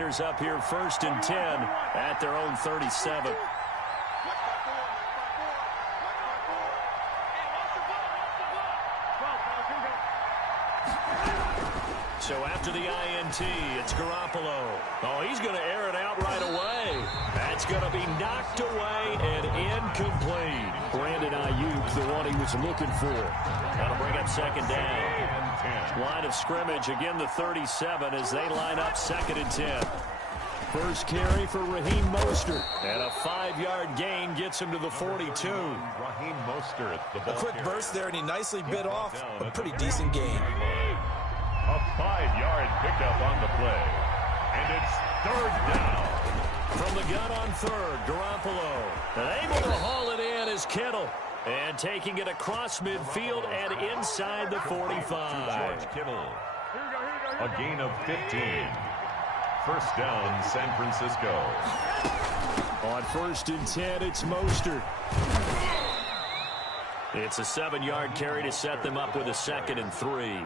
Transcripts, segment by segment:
Niners up here 1st and 10 at their own 37. So after the INT, it's Garoppolo. Oh, he's going to air it out right away. That's going to be knocked away and incomplete. Brandon Ayuk, the one he was looking for. That'll bring up 2nd down. Line of scrimmage, again the 37 as they line up 2nd and 10. First carry for Raheem Mostert. And a 5-yard gain gets him to the 42. Raheem Mostert. A quick burst there, and he nicely bit off a pretty decent gain. A 5-yard pickup on the play. And it's 3rd down. From the gun on 3rd, Garoppolo. And able to haul it in is Kittle. And taking it across midfield and inside the 45. George Kittle. A gain of 15. 1st down, San Francisco. On 1st and 10, it's Mostert. It's a 7-yard carry to set them up with a 2nd and 3.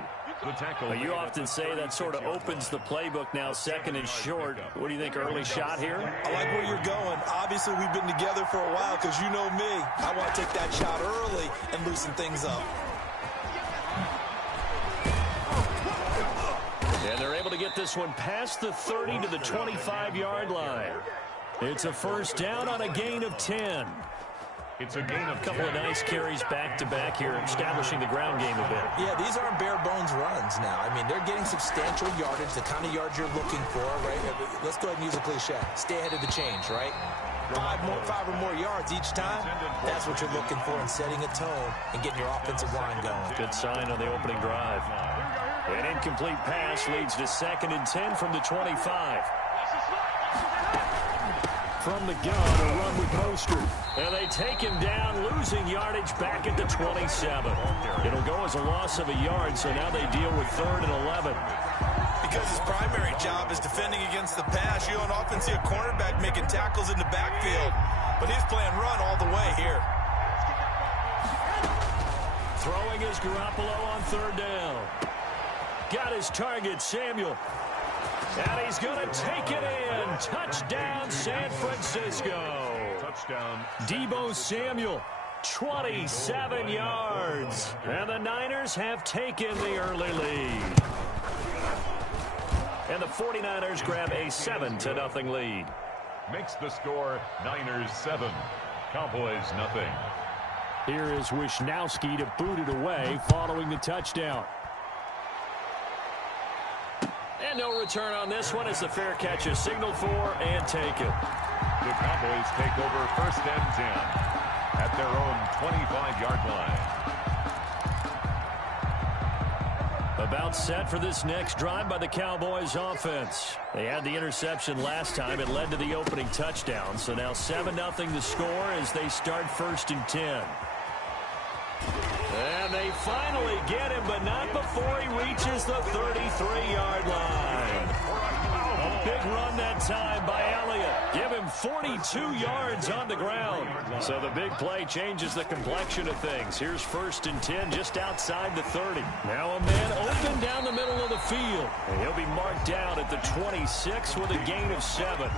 Well, you often say that sort of opens the playbook now, 2nd and short. What do you think, early shot here? I like where you're going. Obviously, we've been together for a while because you know me. I want to take that shot early and loosen things up. And they're able to get this one past the 30 to the 25-yard line. It's a 1st down on a gain of 10. It's a gain of a couple of nice carries back-to-back here, establishing the ground game a bit. Yeah, these aren't bare-bones runs now. I mean, they're getting substantial yardage, the kind of yards you're looking for, right? Let's go ahead and use a cliche. Stay ahead of the change, right? 5 or more yards each time, that's what you're looking for in setting a tone and getting your offensive line going. Good sign on the opening drive. An incomplete pass leads to 2nd and 10 from the 25. From the gun, a run with Mostert. And they take him down, losing yardage back at the 27. It'll go as a loss of a yard, so now they deal with 3rd and 11. Because his primary job is defending against the pass, you don't often see a cornerback making tackles in the backfield. But he's playing run all the way here. Throwing is Garoppolo on 3rd down. Got his target, Samuel. And he's going to take it in. Touchdown, San Francisco. Touchdown. Deebo Samuel, 27 yards. And the Niners have taken the early lead. And the 49ers grab a 7-0 lead. Makes the score Niners 7, Cowboys nothing. Here is Wisnowski to boot it away following the touchdown. And no return on this one as the fair catch is signaled for and taken. The Cowboys take over 1st and 10 at their own 25-yard line. About set for this next drive by the Cowboys offense. They had the interception last time. It led to the opening touchdown. So now 7-0 the score as they start 1st and 10. And they finally get him, but not before he reaches the 33-yard line. A big run that time by Elliott. Give him 42 yards on the ground. So the big play changes the complexion of things. Here's 1st and 10 just outside the 30. Now a man open down the middle of the field. And he'll be marked down at the 26 with a gain of 7.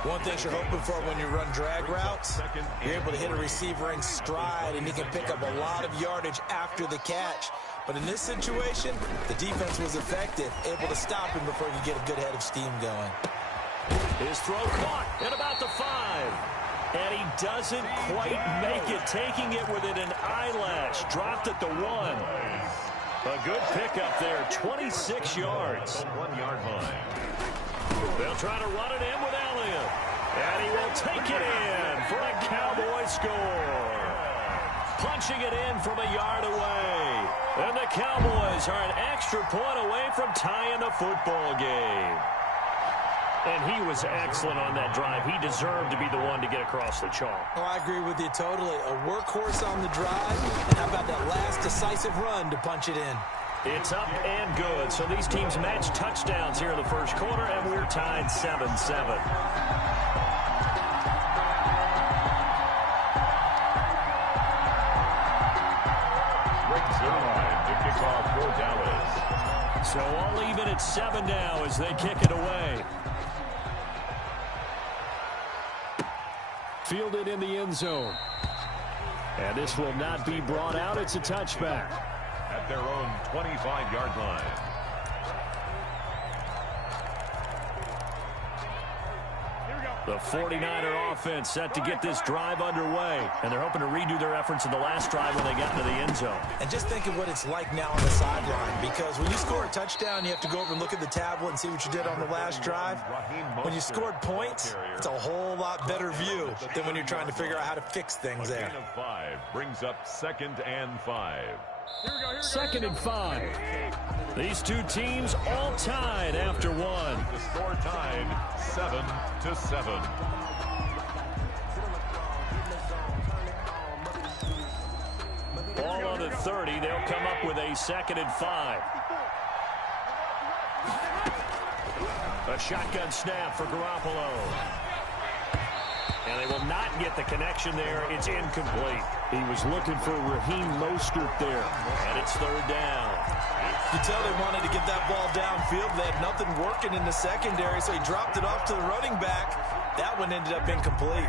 One thing you're hoping for when you run drag routes, you're able to hit a receiver in stride, and he can pick up a lot of yardage after the catch. But in this situation, the defense was effective, able to stop him before he could get a good head of steam going. His throw caught at about the 5. And he doesn't quite make it, taking it within an eyelash. Dropped at the 1. A good pickup there, 26 yards. 1-yard line. They'll try to run it in with Elliott. And he will take it in for a Cowboy score. Punching it in from a yard away. And the Cowboys are an extra point away from tying the football game. And he was excellent on that drive. He deserved to be the one to get across the chalk. Oh, I agree with you totally. A workhorse on the drive. And how about that last decisive run to punch it in? It's up and good. So these teams match touchdowns here in the first quarter, and we're tied 7-7. Rick Zerline to kick off for Dallas. So all even at 7 now as they kick it away. fielded in the end zone. And this will not be brought out. It's a touchback. At their own 25-yard line. The 49er offense set to get this drive underway. And they're hoping to redo their efforts in the last drive when they got into the end zone. And just think of what it's like now on the sideline. Because when you score a touchdown, you have to go over and look at the tablet and see what you did on the last drive. When you scored points, it's a whole lot better view than when you're trying to figure out how to fix things there. A gain of 5 brings up 2nd and 5. 2nd and 5. These two teams all tied after one. The score tied 7-7. Ball on the 30. They'll come up with a 2nd and 5. A shotgun snap for Garoppolo. And they will not get the connection there. It's incomplete. He was looking for Raheem Mostert there. And it's 3rd down. You tell they wanted to get that ball downfield. They had nothing working in the secondary, so he dropped it off to the running back. That one ended up incomplete.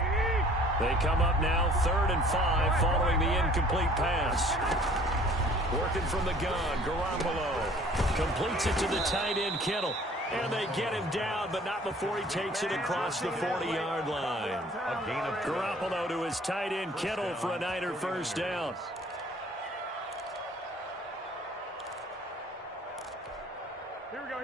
They come up now 3rd and 5 following the incomplete pass. Working from the gun, Garoppolo completes it to the tight end, Kittle. And they get him down, but not before he takes it across the 40-yard line. A gain of Garoppolo to his tight end, Kittle, for a Niner first down. Here we go.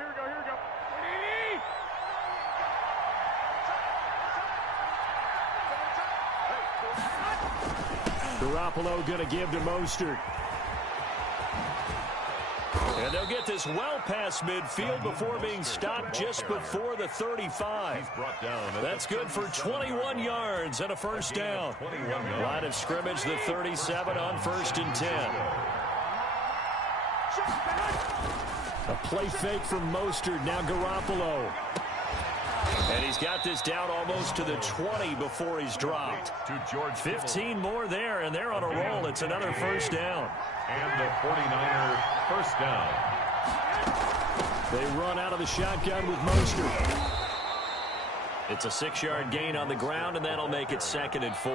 Garoppolo going to give to Mostert. And they'll get this well past midfield before being stopped just before the 35. That's good for 21 yards and a first down. Line of scrimmage, the 37 on 1st and 10. A play fake from Mostert, now Garoppolo. And he's got this down almost to the 20 before he's dropped. 15 more there, and they're on a roll. It's another first down. And the 49er first down. They run out of the shotgun with Mostert. It's a 6-yard gain on the ground, and that'll make it 2nd and 4.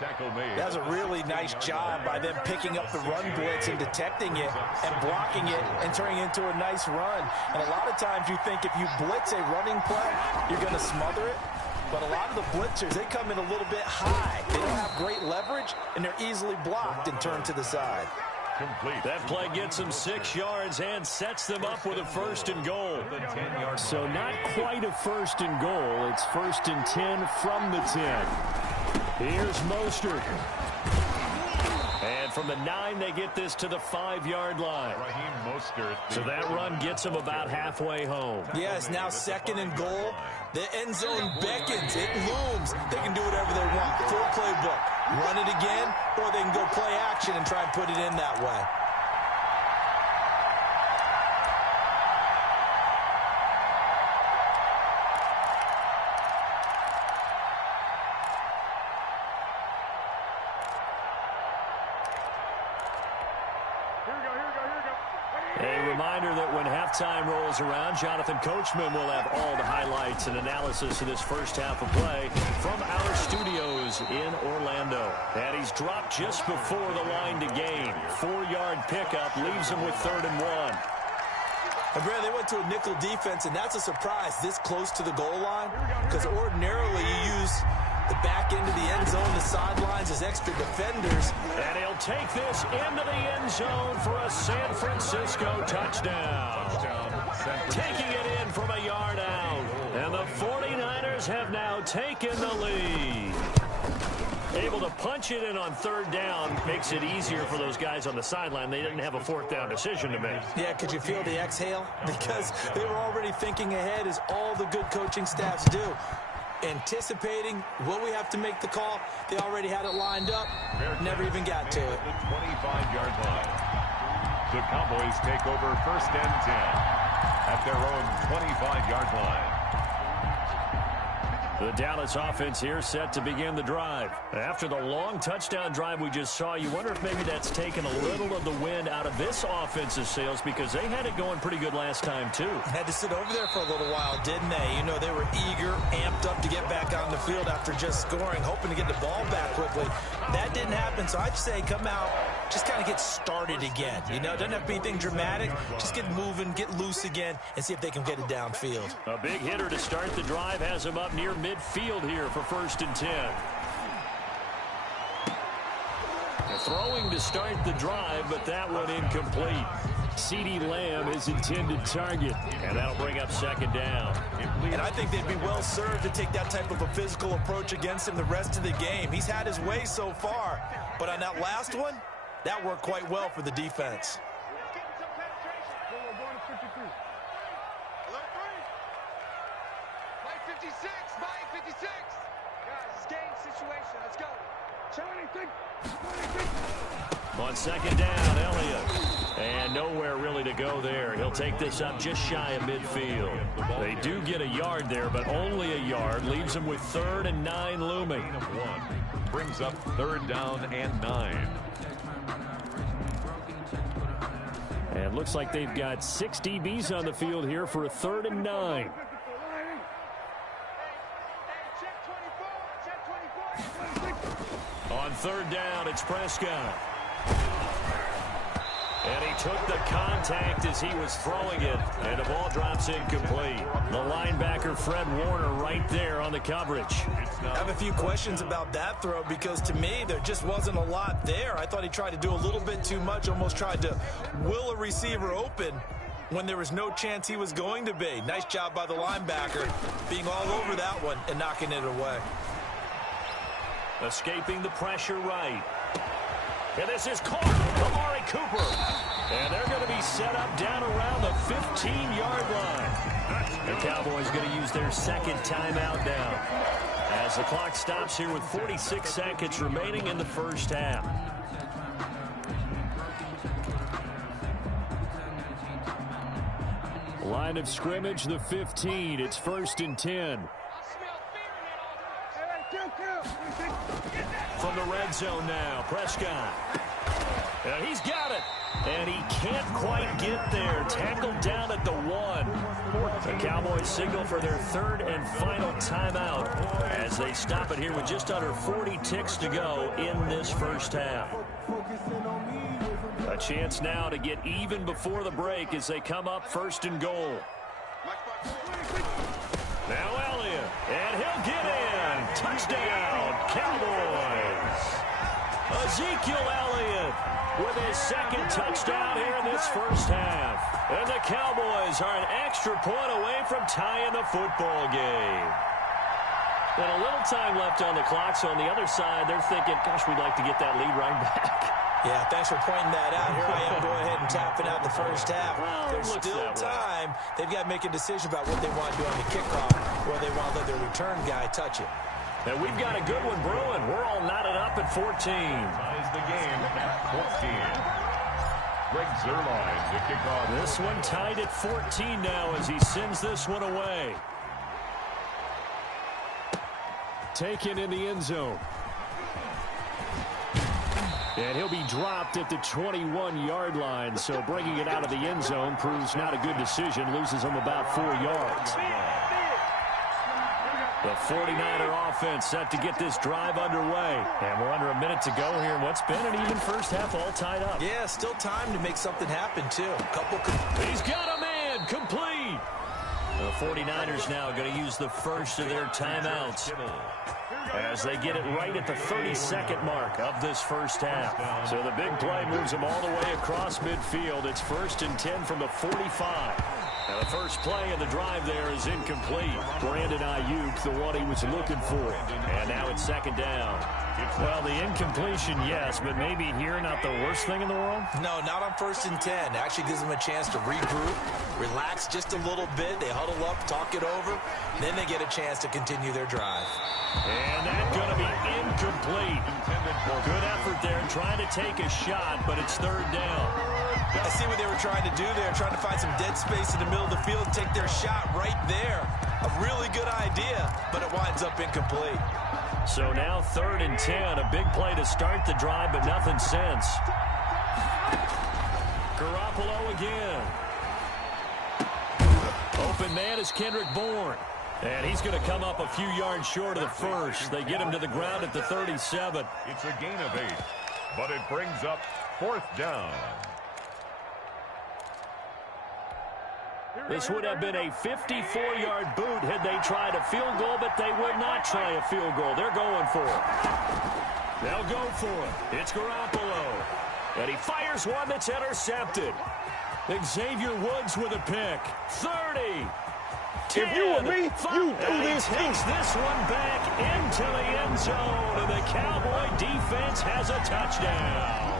Tackle made. That was a really nice job by them picking up the run blitz and detecting it and blocking it and turning it into a nice run. And a lot of times you think if you blitz a running play, you're going to smother it. But a lot of the blitzers, they come in a little bit high. They don't have great leverage, and they're easily blocked and turned to the side. Complete. That play gets them 6 yards and sets them up with a 1st and goal. So not quite a 1st and goal. It's 1st and 10 from the 10. Here's Mostert. And from the 9, they get this to the 5-yard line. So that run gets them about halfway home. Yeah, it's now 2nd and goal. The end zone beckons. It looms. They can do whatever they want. Full playbook. Run it again, or they can go play action and try and put it in that way. A reminder that when halftime rolls around, Jonathan Coachman will have all the highlights and analysis of this first half of play from our studios in Orlando. And he's dropped just before the line to gain. 4-yard pickup leaves him with 3rd and 1. And Brad, they went to a nickel defense, and that's a surprise this close to the goal line, because ordinarily you use the back end of the end zone, the sidelines as extra defenders. And he'll take this into the end zone for a San Francisco touchdown. Taking it in from a yard out. And the 49ers have now taken the lead. Able to punch it in on 3rd down makes it easier for those guys on the sideline. They didn't have a 4th down decision to make. Yeah, could you feel the exhale? Because they were already thinking ahead, as all the good coaching staffs do. Anticipating what we have to make the call. They already had it lined up. Never even got to it. The 25-yard line. The Cowboys take over 1st and 10 at their own 25-yard line. The Dallas offense here set to begin the drive. After the long touchdown drive we just saw, you wonder if maybe that's taken a little of the wind out of this offense's sails because they had it going pretty good last time too. Had to sit over there for a little while, didn't they? You know, they were eager, amped up to get back on the field after just scoring, hoping to get the ball back quickly. That didn't happen, so I'd say come out, just kind of get started again. You know, it doesn't have to be anything dramatic. Just get moving, get loose again, and see if they can get it downfield. A big hitter to start the drive has him up near midfield here for 1st and 10. Throwing to start the drive, but that one incomplete. CeeDee Lamb is intended target, and that'll bring up 2nd down. And I think they'd be well served to take that type of a physical approach against him the rest of the game. He's had his way so far, but on that last one, that worked quite well for the defense. On 2nd down, Elliott. And nowhere really to go there. He'll take this up just shy of midfield. They do get a yard there, but only a yard. Leaves them with 3rd and 9 looming. Brings up 3rd down and 9. And looks like they've got 6 DBs on the field here for a 3rd and 9. On 3rd down, it's Prescott. And he took the contact as he was throwing it, and the ball drops incomplete. The linebacker, Fred Warner, right there on the coverage. I have a few questions about that throw because, to me, there just wasn't a lot there. I thought he tried to do a little bit too much, almost tried to will a receiver open when there was no chance he was going to be. Nice job by the linebacker being all over that one and knocking it away. Escaping the pressure right. And this is caught. Amari Cooper. And they're going to be set up down around the 15-yard line. The Cowboys going to use their 2nd timeout now, as the clock stops here with 46 seconds remaining in the 1st half. Line of scrimmage, the 15. It's 1st and 10. From the red zone now, Prescott. And he's got it. And he can't quite get there. Tackled down at the 1. The Cowboys signal for their 3rd and final timeout as they stop it here with just under 40 ticks to go in this 1st half. A chance now to get even before the break as they come up 1st and goal. Now Elliott, and he'll get in. Touchdown, Cowboys. Ezekiel Elliott with his 2nd touchdown here in this 1st half. And the Cowboys are an extra point away from tying the football game. And a little time left on the clock, so on the other side, they're thinking, gosh, we'd like to get that lead right back. Yeah, thanks for pointing that out. Here I am going ahead and tapping out the 1st half. Well, there's still time. They've got to make a decision about what they want to do on the kickoff, or they want to let their return guy touch it. And we've got a good one brewing. We're all knotted up at 14. Ties the game at 14. Greg Zuerlein to kick off. This one tied at 14 now as he sends this one away. Taken in the end zone. And he'll be dropped at the 21-yard line, so bringing it out of the end zone proves not a good decision. Loses him about 4 yards. The 49er offense set to get this drive underway. And we're under a minute to go here in what's been an even 1st half, all tied up. Yeah, still time to make something happen, too. He's got a man, complete. The 49ers now going to use the 1st of their timeouts as they get it right at the 32nd mark of this 1st half. So the big play moves them all the way across midfield. It's 1st and 10 from the 45. Now the first play of the drive there is incomplete. Brandon Ayuk, the one he was looking for. And now it's 2nd down. Well, the incompletion, yes, but maybe here not the worst thing in the world? No, not on 1st and 10. It actually gives them a chance to regroup, relax just a little bit. They huddle up, talk it over, then they get a chance to continue their drive. And that's going to be incomplete. Good effort there trying to take a shot, but it's 3rd down. I see what they were trying to do there, trying to find some dead space in the middle of the field and take their shot right there. A really good idea, but it winds up incomplete. So now 3rd and 10. A big play to start the drive, but nothing since. Garoppolo again. Open man is Kendrick Bourne. And he's going to come up a few yards short of the first. They get him to the ground at the 37. It's a gain of 8, but it brings up 4th down. This would have been a 54-yard boot had they tried a field goal, but they would not try a field goal. They're going for it. They'll go for it. It's Garoppolo. And he fires one that's intercepted. Xavier Woods with a pick. 30. 10, if you were me, 5, you do this. He takes this one back into the end zone, and the Cowboy defense has a touchdown.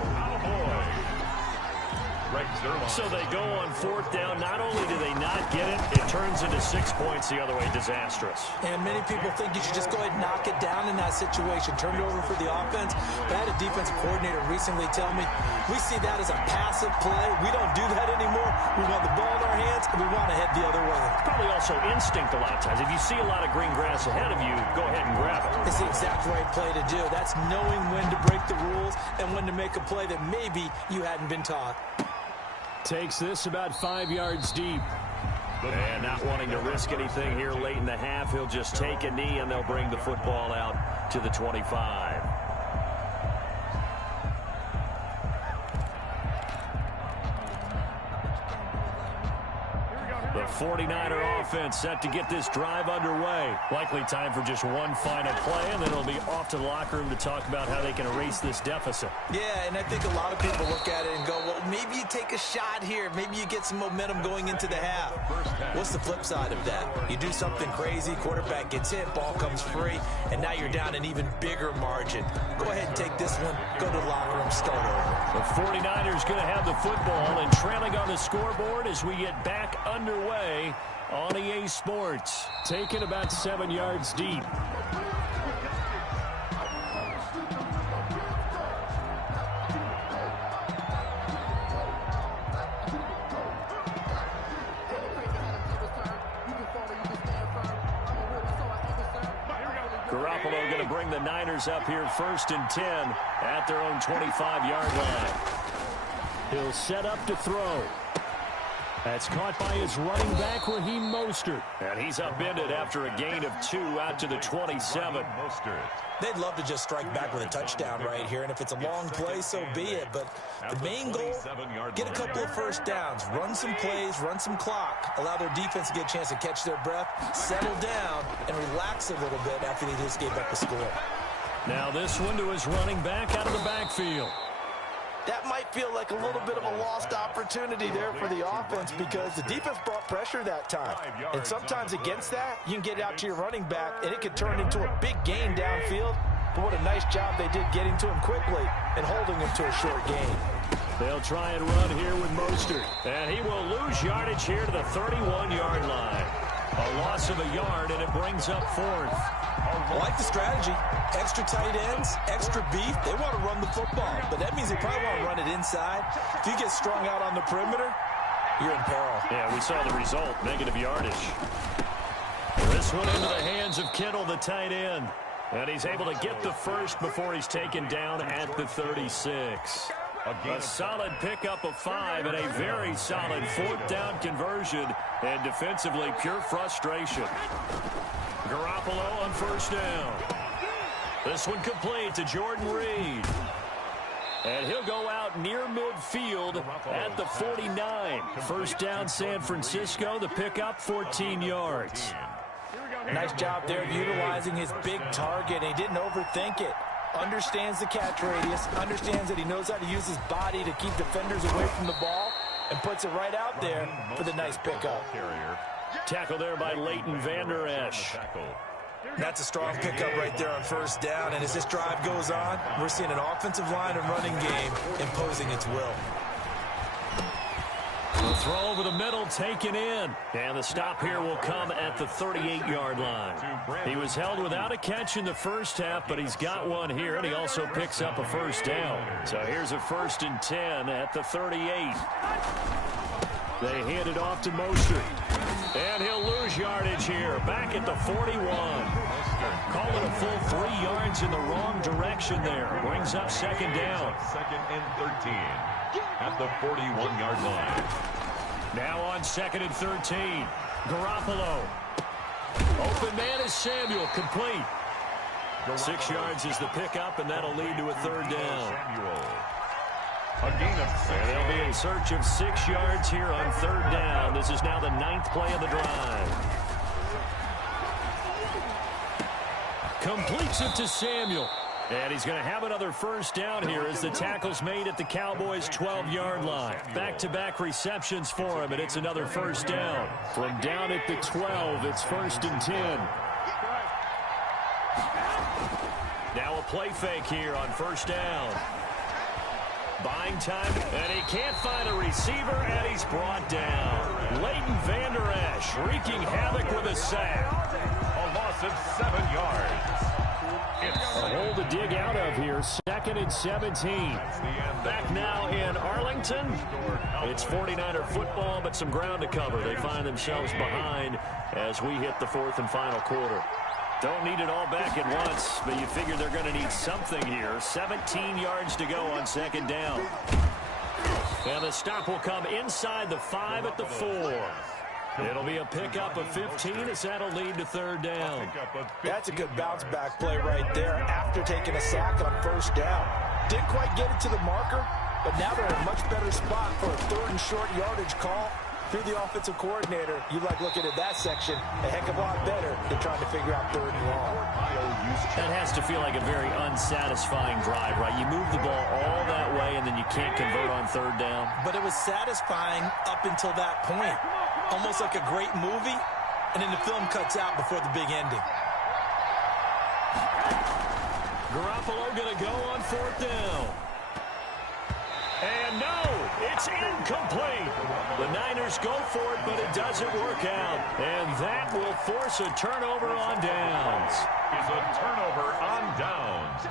So they go on 4th down. Not only do they not get it, it turns into 6 points the other way. Disastrous. And many people think you should just go ahead and knock it down in that situation. Turn it over for the offense. But I had a defensive coordinator recently tell me, we see that as a passive play. We don't do that anymore. We want the ball in our hands, and we want to head the other way. Probably also instinct a lot of times. If you see a lot of green grass ahead of you, go ahead and grab it. It's the exact right play to do. That's knowing when to break the rules and when to make a play that maybe you hadn't been taught. Takes this about 5 yards deep. And not wanting to risk anything here late in the half, he'll just take a knee, and they'll bring the football out to the 25. The 49er offense set to get this drive underway. Likely time for just one final play, and then it'll be off to the locker room to talk about how they can erase this deficit. Yeah, and I think a lot of people look at it and go, well, maybe you take a shot here. Maybe you get some momentum going into the half. What's the flip side of that? You do something crazy, quarterback gets hit, ball comes free, and now you're down an even bigger margin. Go ahead and take this one, go to the locker room, start over. The 49ers going to have the football and trailing on the scoreboard as we get back underway on EA Sports. Taken about 7 yards deep. Garoppolo going to bring the Niners up here 1st and 10 at their own 25-yard line. He'll set up to throw. That's caught by his running back, Raheem Mostert. And he's upended after a gain of 2 out to the 27. They'd love to just strike back with a touchdown right here, and if it's a long play, so be it. But the main goal, get a couple of first downs, run some plays, run some clock, allow their defense to get a chance to catch their breath, settle down, and relax a little bit after they just gave up the score. Now this one to his running back out of the backfield. That might feel like a little bit of a lost opportunity there for the offense because the defense brought pressure that time. And sometimes against that, you can get out to your running back, and it could turn into a big gain downfield. But what a nice job they did getting to him quickly and holding him to a short gain. They'll try and run here with Mostert. And he will lose yardage here to the 31-yard line. A loss of a yard, and it brings up 4th. I like the strategy. Extra tight ends, extra beef. They want to run the football, but that means they probably want to run it inside. If you get strung out on the perimeter, you're in peril. Yeah, we saw the result, negative yardage. This one into the hands of Kittle, the tight end. And he's able to get the first before he's taken down at the 36. A solid pickup of 5 and a very solid 4th down conversion. And defensively, pure frustration. Garoppolo on 1st down. This one complete to Jordan Reed. And he'll go out near midfield at the 49. 1st down San Francisco. The pickup, 14 yards. Nice job there of utilizing his big target. He didn't overthink it. Understands the catch radius. Understands that he knows how to use his body to keep defenders away from the ball. And puts it right out there for the nice pickup. Tackle there by Leighton Vander Esch. That's a strong pickup right there on 1st down. And as this drive goes on, we're seeing an offensive line and running game imposing its will. The throw over the middle taken in. And the stop here will come at the 38-yard line. He was held without a catch in the first half, but he's got one here, and he also picks up a 1st down. So here's a 1st and 10 at the 38. They hand it off to Mostert. And he'll lose yardage here. Back at the 41. Call it a full 3 yards in the wrong direction there. Brings up second down. Second and 13 at the 41-yard line. Now on second and 13. Garoppolo. Open man is Samuel. Complete. 6 yards is the pickup, and that'll lead to a third down. A gain of 6. And they'll be in search of 6 yards here on third down. This is now the 9th play of the drive. Completes it to Samuel. And he's going to have another first down here as the tackle's made at the Cowboys' 12-yard line. Back-to-back receptions for him, and it's another first down. From down at the 12, it's 1st and 10. Now a play fake here on first down. Buying time, and he can't find a receiver, and he's brought down. Leighton Vander Esch wreaking havoc with a sack. A loss of 7 yards. A hole to dig out of here. 2nd and 17. Back now in Arlington. It's 49er football, but some ground to cover. They find themselves behind as we hit the 4th and final quarter. Don't need it all back at once, but you figure they're going to need something here. 17 yards to go on second down. And the stop will come inside the 5 at the 4. It'll be a pickup of 15 as that'll lead to third down. That's a good bounce back play right there after taking a sack on first down. Didn't quite get it to the marker, but now they're in a much better spot for a 3rd and short yardage call. If you're the offensive coordinator, you like looking at that section a heck of a lot better than trying to figure out 3rd and long. That has to feel like a very unsatisfying drive, right? You move the ball all that way, and then you can't convert on third down. But it was satisfying up until that point. Almost like a great movie, and then the film cuts out before the big ending. Garoppolo going to go on 4th down. And no, it's incomplete. The Niners go for it, but it doesn't work out. And that will force a turnover on downs. Is a turnover on downs.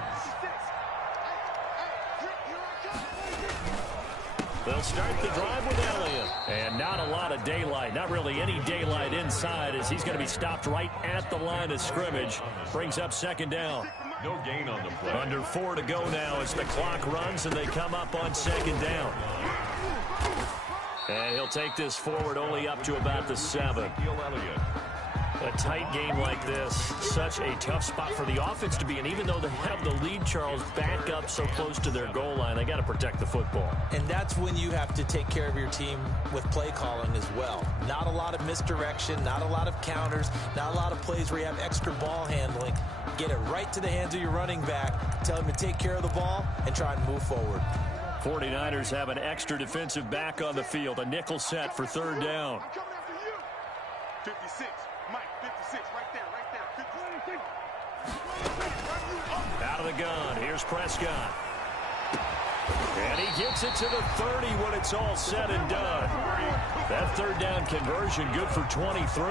They'll start the drive with Elliott. And not a lot of daylight, not really any daylight inside as he's going to be stopped right at the line of scrimmage. Brings up second down. No gain on the play. Under 4 to go now as the clock runs and they come up on second down. And he'll take this forward only up to about the 7. A tight game like this, such a tough spot for the offense to be in. Even though they have the lead, Charles, back up so close to their goal line, they got to protect the football. And that's when you have to take care of your team with play calling as well. Not a lot of misdirection, not a lot of counters, not a lot of plays where you have extra ball handling. Get it right to the hands of your running back, tell him to take care of the ball, and try and move forward. 49ers have an extra defensive back on the field, a nickel set for third down. 56, Mike, 56, right there, 56. Out of the gun, here's Prescott. And he gets it to the 30 when it's all said and done. That third down conversion good for 23.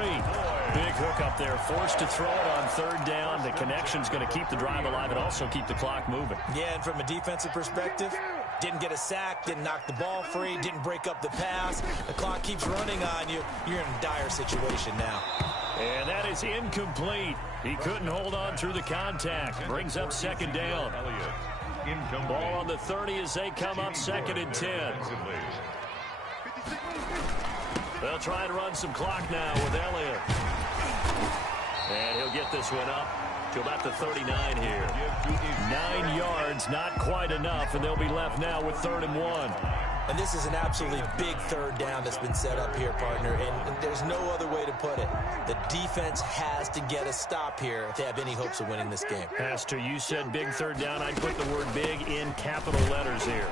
Big hook up there, forced to throw it on third down. The connection's going to keep the drive alive and also keep the clock moving. Yeah, and from a defensive perspective, didn't get a sack, didn't knock the ball free, didn't break up the pass. The clock keeps running on you. You're in a dire situation now. And that is incomplete. He couldn't hold on through the contact. Brings up second down. Ball on the 30 as they come up 2nd and 10. They'll try and run some clock now with Elliott. And he'll get this one up to about the 39 here. 9 yards, not quite enough, and they'll be left now with 3rd and 1. And this is an absolutely big third down that's been set up here, partner, and there's no other way to put it. The defense has to get a stop here if they have any hopes of winning this game. Pastor, you said big third down. I'd put the word big in capital letters here.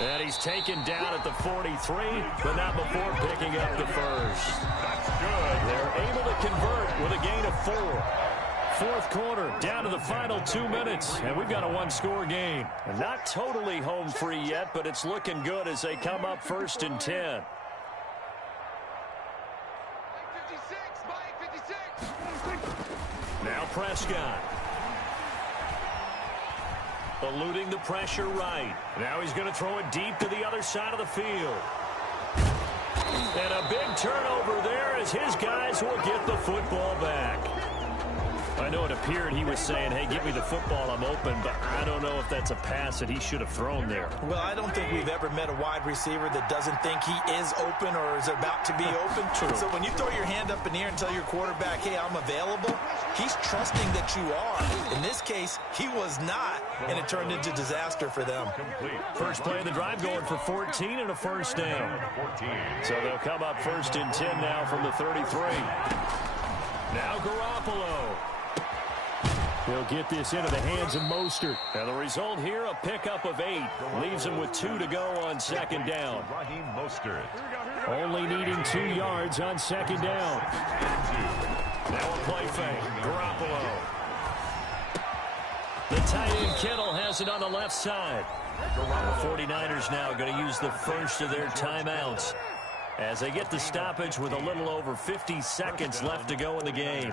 And he's taken down at the 43, but not before picking up the first. That's good. They're able to convert with a gain of 4. 4th quarter, down to the final 2 minutes, and we've got a one-score game. And not totally home free yet, but it's looking good as they come up 1st and 10. 56. Now Prescott. Eluding the pressure right. Now he's going to throw it deep to the other side of the field. And a big turnover there as his guys will get the football back. I know it appeared he was saying, hey, give me the football, I'm open, but I don't know if that's a pass that he should have thrown there. Well, I don't think we've ever met a wide receiver that doesn't think he is open or is about to be open. True. So when you throw your hand up in the air and tell your quarterback, hey, I'm available, he's trusting that you are. In this case, he was not, and it turned into disaster for them. First play of the drive going for 14 and a first down. So they'll come up 1st and 10 now from the 33. Now Garoppolo. He'll get this into the hands of Mostert. And the result here, a pickup of 8. Leaves him with 2 to go on 2nd down. Only needing 2 yards on 2nd down. Now a play fake. Garoppolo. The tight end Kittle has it on the left side. The 49ers now going to use the first of their timeouts as they get the stoppage with a little over 50 seconds left to go in the game.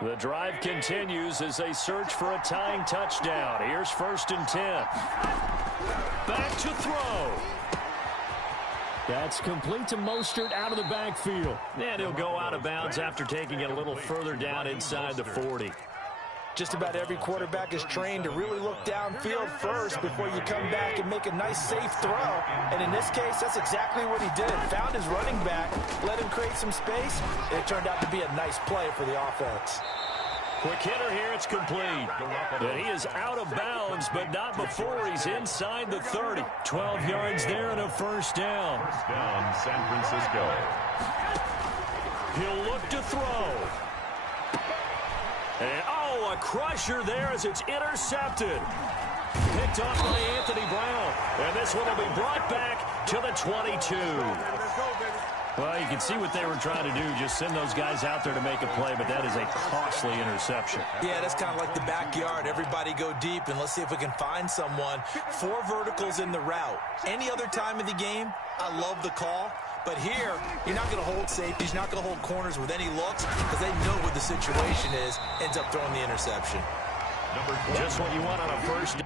The drive continues as they search for a tying touchdown. Here's 1st and 10. Back to throw. That's complete to Mostert out of the backfield. And he'll go out of bounds after taking it a little further down inside the 40. Just about every quarterback is trained to really look downfield first before you come back and make a nice, safe throw. And in this case, that's exactly what he did. Found his running back, let him create some space. It turned out to be a nice play for the offense. Quick hitter here, it's complete. And he is out of bounds, but not before he's inside the 30. 12 yards there and a first down. First down, San Francisco. He'll look to throw. And, a crusher there as it's intercepted. Picked off by Anthony Brown. And this one will be brought back to the 22. Well, you can see what they were trying to do, just send those guys out there to make a play, but that is a costly interception. Yeah, that's kind of like the backyard. Everybody go deep, and let's see if we can find someone. 4 verticals in the route. Any other time of the game, I love the call. But here, you're not going to hold safeties, you're not going to hold corners with any looks because they know what the situation is, ends up throwing the interception. Just what you want on a first.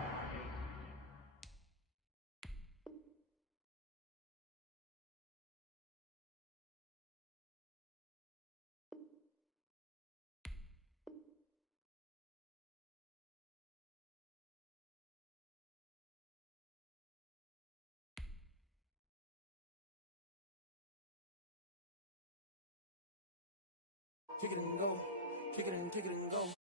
Kick it and go. Kick it and go.